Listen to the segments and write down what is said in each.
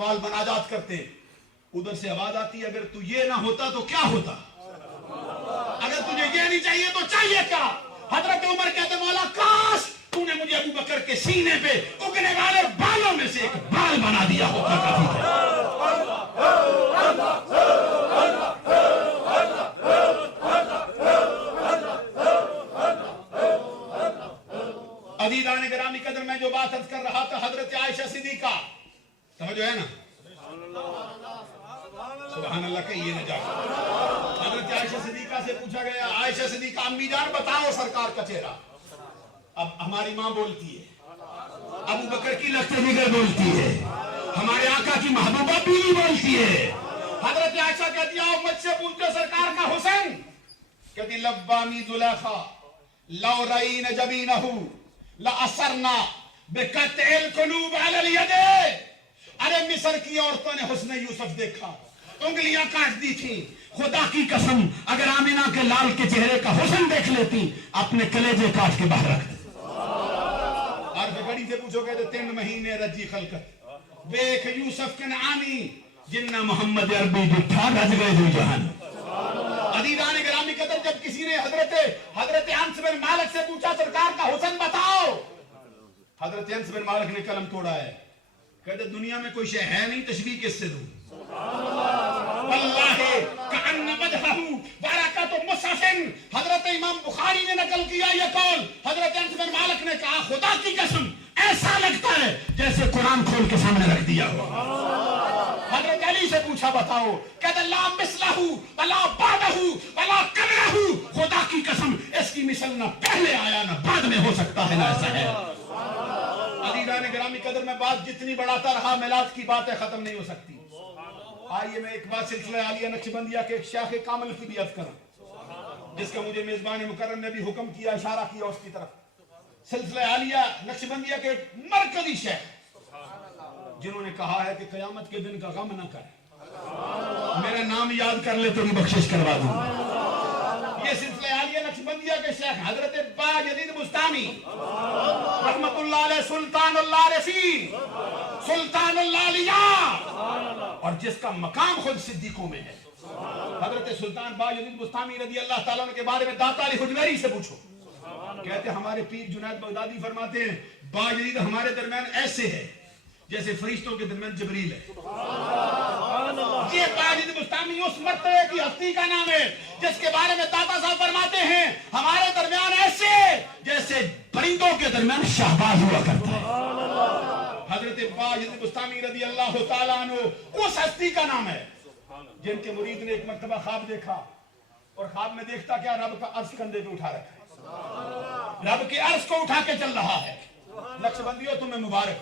سوال مناجات کرتے ہیں. ادھر سے آواز آتی ہے اگر تو یہ نہ ہوتا تو کیا ہوتا, اگر تجھے یہ نہیں چاہیے تو چاہیے کیا. حضرت عمر کہتے مولا کاش تو نے مجھے ابو بکر کے سینے پہ اگنے والے بالوں میں سے ایک بال بنا دیا ہوتا کافی تھا. عزیزان گرامی قدر میں جو بات عرض کر رہا تھا حضرت عائشہ صدیقہ, توجہ ہے نا, سبحان اللہ کہیے نہ جا کر. حضرت عائشہ صدیقہ سے پوچھا گیا عائشہ صدیقہ امی جان بتاؤ سرکار کا چہرہ. اب ہماری ماں بولتی ہے, ابو بکر کی لخت جگر بولتی ہے, ہمارے آقا کی محبوبہ بیوی بولتی ہے. حضرت عائشہ کہتی ہے مجھ سے پوچھو سرکار کا حسن. کہتی لبانی زلیخا لو رئین جبینہ لأثرنا بقطع القلوب علی الید. ارے مصر کی عورتوں نے حسن یوسف دیکھا, انگلیاں کاٹ دی تھی. خدا کی قسم اگر آمینہ کے لال کے چہرے کا حسن دیکھ لیتی اپنے کلیجے کاٹ کے باہر رکھ دیتی. اور گڑی سے پوچھو کہتے 3 مہینے رجی خلقت بیک یوسف کنعانی جنہ محمد عربی جٹھا رج گئے دو جہان. عزیزان گرامی قدر جب کسی نے حضرت انس بن مالک سے پوچھا سرکار کا حسن بتاؤ, حضرت انس بن مالک نے قلم توڑا ہے, کہتے دنیا میں کوئی شے ہے نہیں تشبیہ کس سے دوں. واللہ کأن مدحہ برکت مصحف. حضرت امام بخاری نے نقل کیا یہ قول. حضرت انس بن مالک نے کہا خدا کی قسم ایسا لگتا ہے جیسے قرآن کھول کے سامنے رکھ دیا ہو. حضرت علی سے پوچھا بتاؤ, کہتے لا مثلہ ولا بعدہ ولا قبلہ. خدا کی قسم اس کی مثل نہ پہلے آیا نہ بعد میں ہو سکتا ہے, نہ ایسا ہے. عزیزان گرامی قدر میں بات جتنی بڑھاتا رہا میلاد کی باتیں ختم نہیں ہو سکتی. آئیے میں ایک بات سلسلہ عالیہ نقشبندیہ کے ایک شیخ کامل کی بھی عرض کروں جس کا مجھے میزبان مکرم نے بھی حکم کیا, اشارہ کیا اس کی طرف. سلسلہ عالیہ نقشبندیہ کے ایک مرکزی شیخ جنہوں نے کہا ہے کہ قیامت کے دن کا غم نہ کریں, میرا نام یاد کر لے تیری بخشش کروا دوں. یہ سلسلہ عالیہ نقشبندیہ کے شیخ حضرت با یزید بستامی رحمت اللہ علیہ, سلطان اللہ رسین, سلطان اللہ علیہ, اور جس کا مقام خود صدیقوں میں ہے. حضرت سلطان با یزید بستامی رضی اللہ تعالیٰ عنہ کے بارے میں داتا علی حجویری سے پوچھو. کہتے ہمارے پیر جنید بغدادی فرماتے ہیں با یزید ہمارے درمیان ایسے ہے جیسے فرشتوں کے درمیان جبریل ہے. یہ با یزید بستامی اس مرتبے کی ہستی کا نام ہے جس کے بارے میں داتا صاحب فرماتے ہیں ہمارے درمیان ایسے جیسے پرندوں کے درمیان شہباز ہوا کرتا ہے. حضرت با یزید بستامی رضی اللہ تعالیٰ عنہ اس ہستی کا نام ہے جن کے مرید نے ایک مرتبہ خواب دیکھا, اور خواب میں دیکھتا کیا رب کا عرش کندھے پہ اٹھا رکھا ہے, رب کے عرش کو اٹھا کے چل رہا ہے. نقشبندیوں تمہیں مبارک.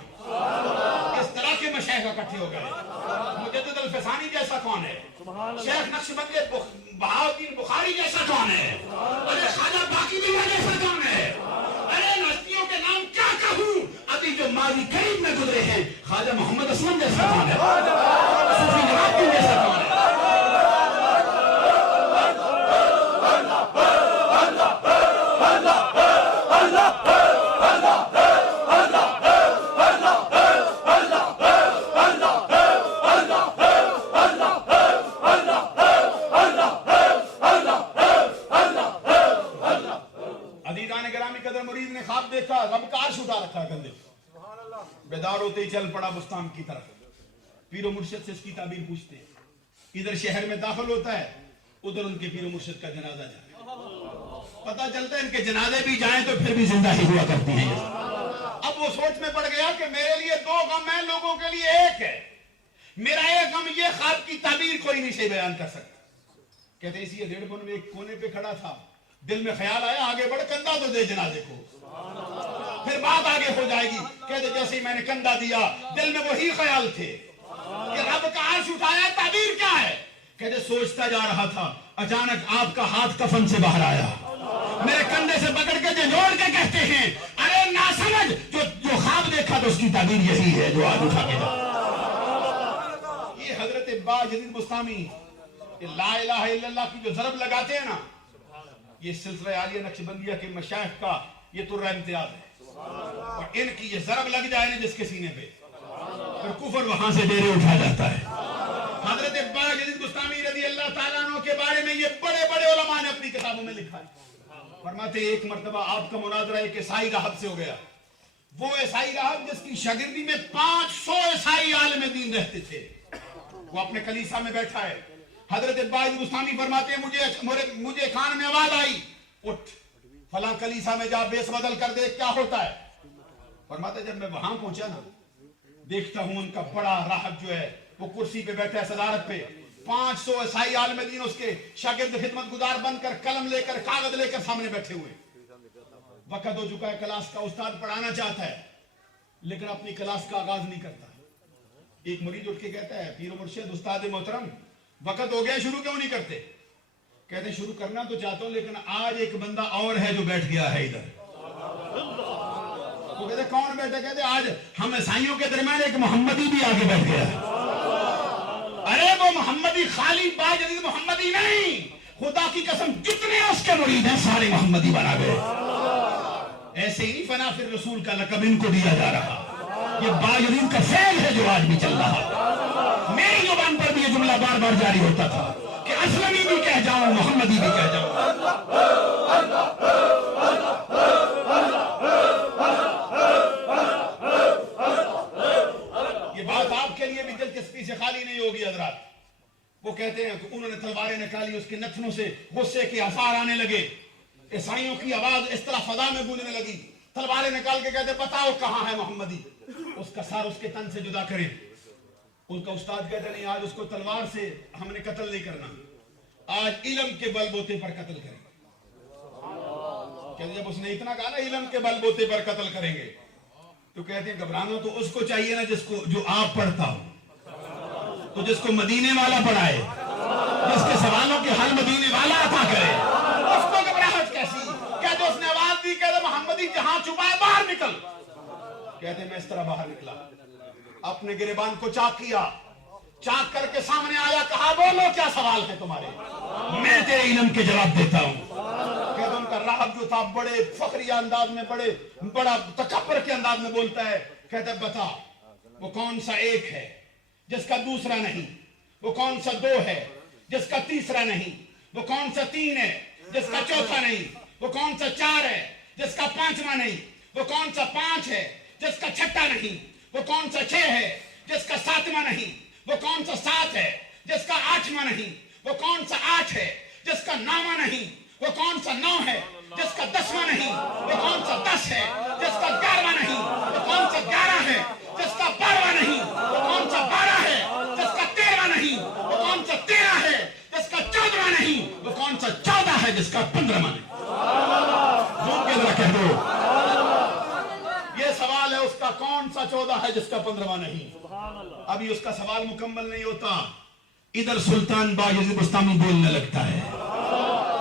اس طرح کے مشائخ اکٹھے ہو گئے. مجدد الفسانی جیسا کون ہے, شیخ نقشبندی بہاؤالدین بخاری جیسا کون ہے, ارے خواجہ باقی بھی جیسا کون ہے, ارے ہستیوں کے نام کیا کہوں ابھی جو ماضی قریب میں گزرے ہیں, خواجہ محمد اسلم جیسا کون ہے, صوفی نواب جیسا کون ہے. بیدار ہوتے ہی چل پڑا بستان کی طرف. پیر و مرشد سے اس کی تعبیر پوچھتے ہیں. ادھر شہر میں داخل ہوتا ہے, ادھر ان کے پیر و مرشد کا جنازہ جائے. پتہ چلتا ہے ان کے جنازے بھی جائیں تو پھر بھی زندہ ہی ہوا کرتی ہیں. اب وہ سوچ میں پڑ گیا کہ میرے لیے 2 غم ہیں, لوگوں کے لیے ایک ہے. میرا ایک غم یہ خواب کی تعبیر کوئی نہیں سے بیان کر سکتا. کہتے اسی 1.5 پن میں ایک کونے پہ کھڑا تھا, دل میں خیال آیا آگے بڑھ کندھا تو دے جنازے کو, پھر بات آگے ہو جائے گی. کہتے جیسے ہی میں نے کندھا دیا دل میں وہی خیال تھے کہ رب کا عرش اٹھایا, تعبیر کیا ہے. کہتے سوچتا جا رہا تھا, اچانک آپ کا ہاتھ کفن سے باہر آیا, میرے کندھے سے پکڑ کے جھنجھوڑ کے کہتے ہیں ارے ناسمجھ, جو خواب دیکھا تو اس کی تعبیر یہی ہے جو آج اٹھا کے جا. یہ حضرت با یزید بستامی لا الہ الا اللہ کی جو ضرب لگاتے ہیں نا, یہ سلسلہ عالیہ نقشبندیہ کے مشائخ کا یہ ترہ امتیاز ہے. اور ان کی یہ ضرب لگ جائے نا جس کے سینے پہ, फिर कुफर वहां से डेरे उठा जाता है। हजरत बायजीद बुस्तामी रज़ी अल्लाह ताला अन्हु के बारे में ये बड़े बड़े उलमा ने अपनी किताबों में लिखा है। फरमाते एक मर्तबा आपका मुनाजरा एक ईसाई राहब से हो गया। वो ईसाई राहब जिसकी शागिर्दी में 500 ईसाई आलिम दीन रहते थे, वो अपने कलीसा में बैठा है। हजरत बायजीद बुस्तामी फरमाते हैं मुझे कान में आवाज आई, उठ फला कलीसा में जा, बेस बदल कर देख क्या होता है। फरमाते जब मैं वहां पहुंचा ना, देखता हूं उनका बड़ा राहब जो है वो कुर्सी पे बैठा है सदारत पे, 500 ईसाई आलिम दीन उसके शागिर्द खिदमत गुजार बनकर कलम लेकर कागज लेकर सामने बैठे हुए। वक्त हो चुका है, क्लास का उस्ताद पढ़ाना चाहता है लेकिन अपनी क्लास का आगाज नहीं करता। एक मुरीद उठ के कहता है, पीर मुर्शिद उस्ताद मोहतरम वक्त हो गया, शुरू क्यों नहीं करते? कहते शुरू करना तो चाहता हूं लेकिन आज एक बंदा और है जो बैठ गया है इधर। तो कहते कौन बैठा? कहते आज हम ईसाइयों के दरमियान एक मोहम्मदी भी आगे बैठ गया है। अरे वो मोहम्मदी खाली बायजीद मोहम्मदी नहीं, खुदा की कसम जितने उसके मुरीद हैं सारे मोहम्मदी बना गए। ऐसे ही फना फिर रसूल का लक़ब इनको दिया जा रहा। ये बायजीद का फेल है जो आज भी चल रहा। मेरी जुबान पर भी ये जुमला बार बार जारी होता था कि असलमी भी कह जाऊं, मोहम्मदी भी कह जाऊं। ये बात आपके लिए भी दिलचस्पी से खाली नहीं होगी हजरात। वो कहते हैं कि उन्होंने तलवारें निकाली, उसके नथनों से गुस्से के आसार आने लगे, ईसाइयों की आवाज इस तरह फजा में गूंजने लगी। तलवारें निकाल के कहते बताओ कहां है मोहम्मदी, उसका सर उसके तन से जुदा करें। उनका उस्ताद कहते नहीं, आज उसको तलवार से हमने कत्ल नहीं करना, आज इल्म के बलबोते पर कत्ल करेंगे। कहते जब उसने इतना कहा ना इल्म के बलबोते पर कत्ल करेंगे, तो कहते हैं घबराना तो उसको चाहिए ना जिसको जो आप पढ़ता हो, तो जिसको मदीने वाला पढ़ाए, जिसके सवालों के हल मदीने वाला अता करे, उसको घबराहट कैसी? कहते उसने आवाज दी, कहते मोहम्मदी जहां छुपा है बाहर निकल। कहते मैं इस तरह बाहर निकला, अपने गिरेबान को चाक किया, चाक करके सामने आया, कहा बोलो क्या सवाल है तुम्हारे, मैं तेरे इल्म के जवाब देता हूं। कहते उनका राहब जो था बड़े फखरिया अंदाज में, बड़ा तकब्बुर के अंदाज में बोलता है। कहते बता वो कौन सा एक है जिसका दूसरा नहीं, वो कौन सा दो है जिसका तीसरा नहीं, वो कौन सा तीन है जिसका चौथा नहीं, वो कौन सा चार है जिसका पांचवा नहीं, वो कौन सा पांच है जिसका छठा नहीं, वो कौन सा छह है जिसका सातवां नहीं, वो कौन सा सात है जिसका आठवां नहीं, वो कौन सा आठ है जिसका नौवां नहीं, वो कौन सा नौ है जिसका 10वां नहीं, वो कौन सा 10 है जिसका 11वां नहीं, वो कौन सा 11 है जिसका 12वां नहीं, वो कौन सा 12 है जिसका 13वां नहीं, वो कौन सा 13 है जिसका 14वां नहीं, वो कौन सा 14 है जिसका 15वां नहीं। कह दो ये सवाल है उसका, कौन सा 14 है जिसका 15वां नहीं। अभी उसका सवाल मुकम्मल नहीं होता, इधर सुल्तान बायजीद बुस्तामी बोलने लगता है।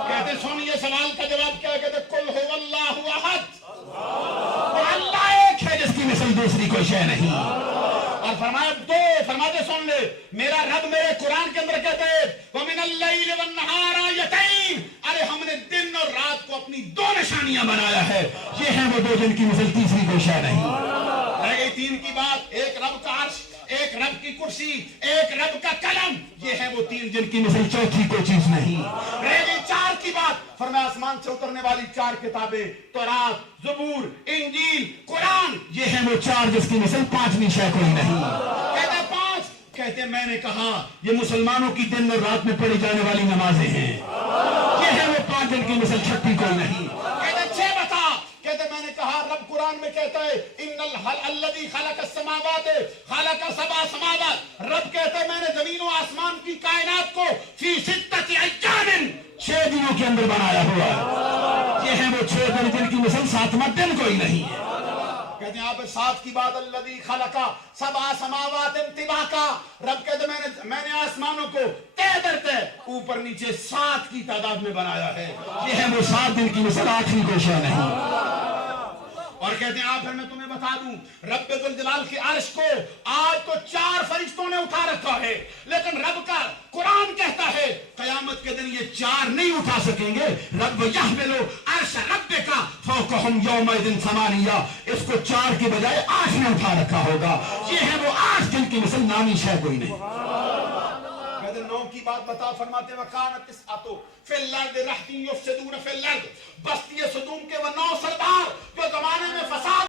कहते सुन ये सवाल का जवाब क्या? कहते कुल हुवल्लाहु अहद, अल्लाह एक है जिसकी मिसल दूसरी कोई शय नहीं। और फरमाते सुन ले, मेरा रब मेरे कुरान के अंदर कहते हैं वमिनल लैलि वन नहार आयतैन, अरे हमने दिन और रात को अपनी 2 निशानियां बनाया है, ये है वो 2 जिनकी मिसल तीसरी कोई शय नहीं। रह गई 3 की बात, एक रब का अर्श, एक रब की कुर्सी, एक रब का कलम, ये है वो 3 जिनकी मिसल चौथी कोई चीज नहीं। रह गई 4 की बात, फरमाया आसमान से उतरने वाली 4 किताबें, तौरात, ज़बूर, इंजील, कुरान, ये है वो 4 जिसकी मिसल 5वीं शय कोई नहीं। कहते 5, कहते मैंने कहा ये मुसलमानों की दिन और रात में पढ़ी जाने वाली नमाजें हैं, ये है वो 5 जिनकी मिसल 6वीं कोई नहीं। कहते 6 बता, कहते मैंने कहा रब कुरान में कहता है इन्नल अल्लज़ी खलक़स समावात खलक़ सबअ समावात, रब कहता है मैंने जमीन और आसमान की कायनात को फी सित्तति अय्यामिन 6 दिनों के अंदर बनाया हुआ है, ये है वो 6 दिन जिनकी मिसल 7वां दिन कोई नहीं है। कहते हैं यहाँ पे 7 की बात, अल्लज़ी खलक़ सबअ समावात तिबाका, रब कहते मैंने आसमानों को तय दर तय ऊपर नीचे 7 की तादाद में बनाया है, ये है वो 7 दिन की मिसल 8वीं कोई शय नहीं। और कहते हैं फिर मैं तुम्हें बता दूं, रब जुल जलाल के अर्श को आज तो 4 फरिश्तों ने उठा रखा है, लेकिन रब का कुरान कहता है क़यामत के दिन ये 4 नहीं उठा सकेंगे। रब यहमिलु अर्श रब्बिका فوقہم یومئذ ثمانیہ، اس کو 4 کی بجائے 8 میں اٹھا رکھا ہوگا. یہ ہے وہ 8 جن کی مثل نامی شے کوئی نہیں. 9 کی بات بتا فرماتے ہیں وَكَانَتْ تِسْعَةٌ فِي الْأَرْضِ رَهْطٌ يُفْسِدُونَ فِي الْأَرْضِ. بستی صدوم کے وہ 9 سردار جو زمانے میں فساد